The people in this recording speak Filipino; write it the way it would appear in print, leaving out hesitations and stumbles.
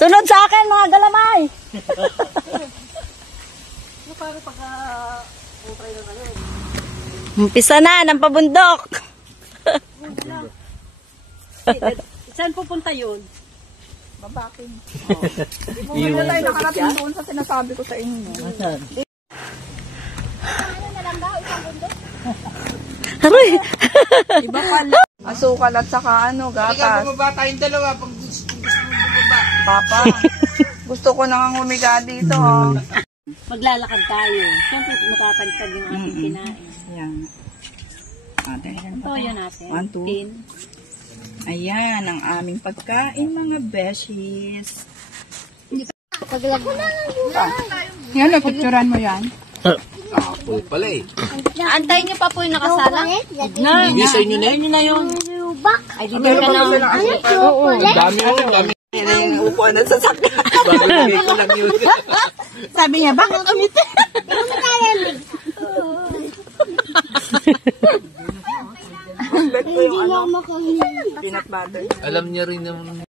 Sunod sa akin, mga galamay! Umpisa na ng pabundok. Saan pupunta yun? Babaking. Hindi mo tayo nakarating doon sa sinasabi ko sa inyo. Ano na lang daw, isang bundok? Aray! Iba pala. Asukal at saka gatas. Ikaw bumaba tayong dalawa pag gusto mo bumaba. Papa, gusto ko nang humiga dito. Oh. Maglalakad tayo. Siyempre, matatagtag yung ating kinain. Yan. Ang toyo natin. 1, 2. Tin. Ayan, ang aming pagkain, mga beshies. Paglag ko na lang. Yan, napicturan mo yan. Apple pala eh. Antayin niyo pa po yung nakasala. Hindi sa inyo na yun. Yun na yun. Lubak. Ay, dito ka na. Oo. Dami yun, dami. Yan yung upuan ng sasakyan. Babagay ko lang yun. Sabi niya, bakit umiti? Hindi na ako makahingi. Peanut butter. Alam niya rin naman.